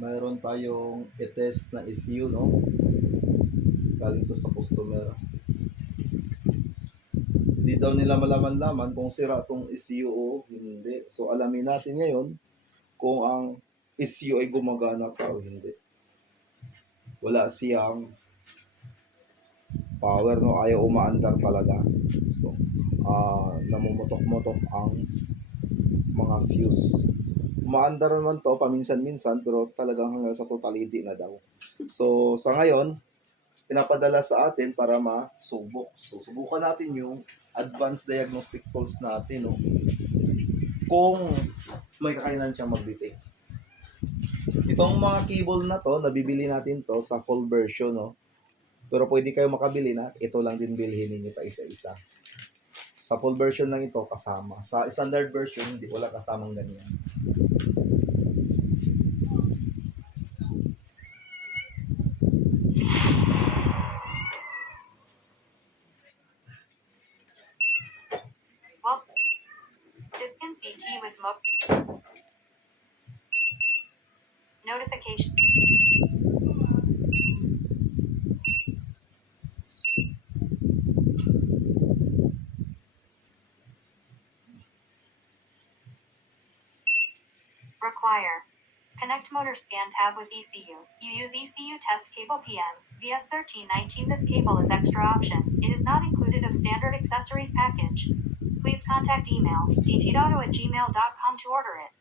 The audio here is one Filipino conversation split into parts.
mayroon tayong i-test na ECU, no? Galing to sa customer. Hindi daw nila malaman-laman kung sira tong ECU o hindi. So alamin natin ngayon kung ang ECU ay gumagana pa o hindi. Wala siyang power, no? Ayaw umaandar talaga. So namumutok-mutok ang mga fuse. Umaandar naman to paminsan-minsan, pero talagang hanggang sa totality na daw. So sa ngayon, pinapadala sa atin para masubok. So subukan natin yung advanced diagnostic tools natin, no? Kung may kakayanan siyang mag-detect. Itong mga cable na to, nabibili natin to sa full version, no? Pero pwede kayo makabili na ito lang din bilhin niyo pa isa-isa. Sa full version lang ito kasama. Sa standard version, hindi, wala kasamang ganyan. Well, Diskin CT with notification. Require. Connect motor scan tab with ECU. You use ECU test cable PM, VS1319. This cable is extra option. It is not included of standard accessories package. Please contact email dt.auto@gmail.com to order it.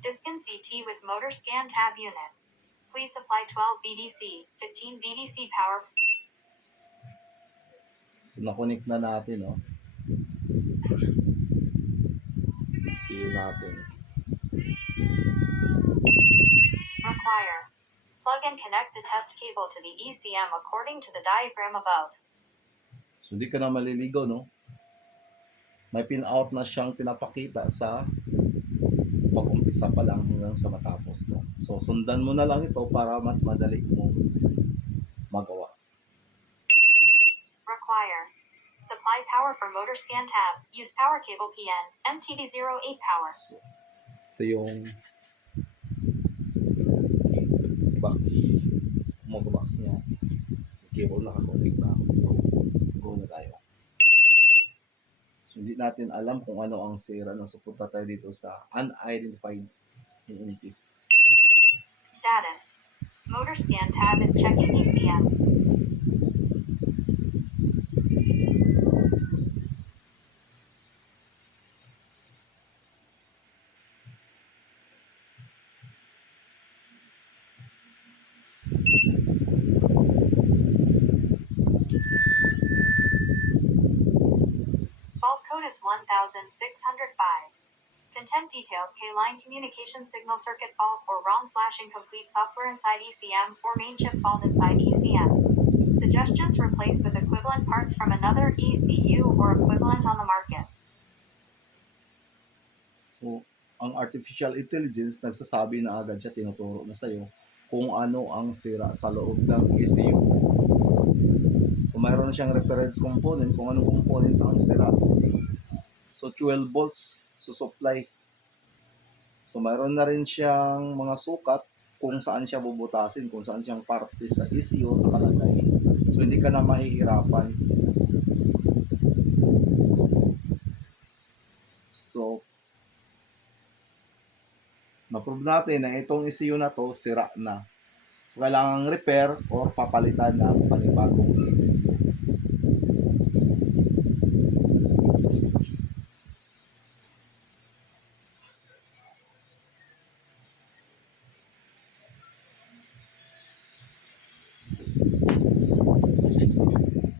Diskin CT with motor scan tab unit. Please supply 12 VDC, 15 VDC power. So na-connect na natin, no? ECU natin. Require. Plug and connect the test cable to the ECM according to the diagram above. So hindi ka na maliligo, no? May pin-out na siyang pinapakita sa pag-umpisa pa lang hanggang sa matapos, no? So sundan mo na lang ito para mas madali mo magawa. Require. Supply power for motor scan tab. Use power cable PN, MTD08 power. So, ito yung box, motor box niya. Cable nakakonect na. So, go na tayo. So, hindi natin alam kung ano ang sira. No? So, punta tayo dito sa unidentified entities. Status. Motor scan tab is checking ECM. Fault code is 1605. Content details K-line communication signal circuit fault or wrong/incomplete software inside ECM or main chip fault inside ECM. Suggestions replace with equivalent parts from another ECU or equivalent on the market. So, ang artificial intelligence nagsasabi na agad siya, tinuturo na sa'yo kung ano ang sira sa loob ng ECU. So, mayroon siyang reference component kung anong component ang sira. So, 12 volts so supply. So, mayroon na rin siyang mga sukat kung saan siya bubutasin, kung saan siyang parte sa ECU nakalagay. So, hindi ka na mahihirapan. So, ma-prove natin na itong ECU na to sira na. So, kailangang repair or papalitan ng panibagong ECU.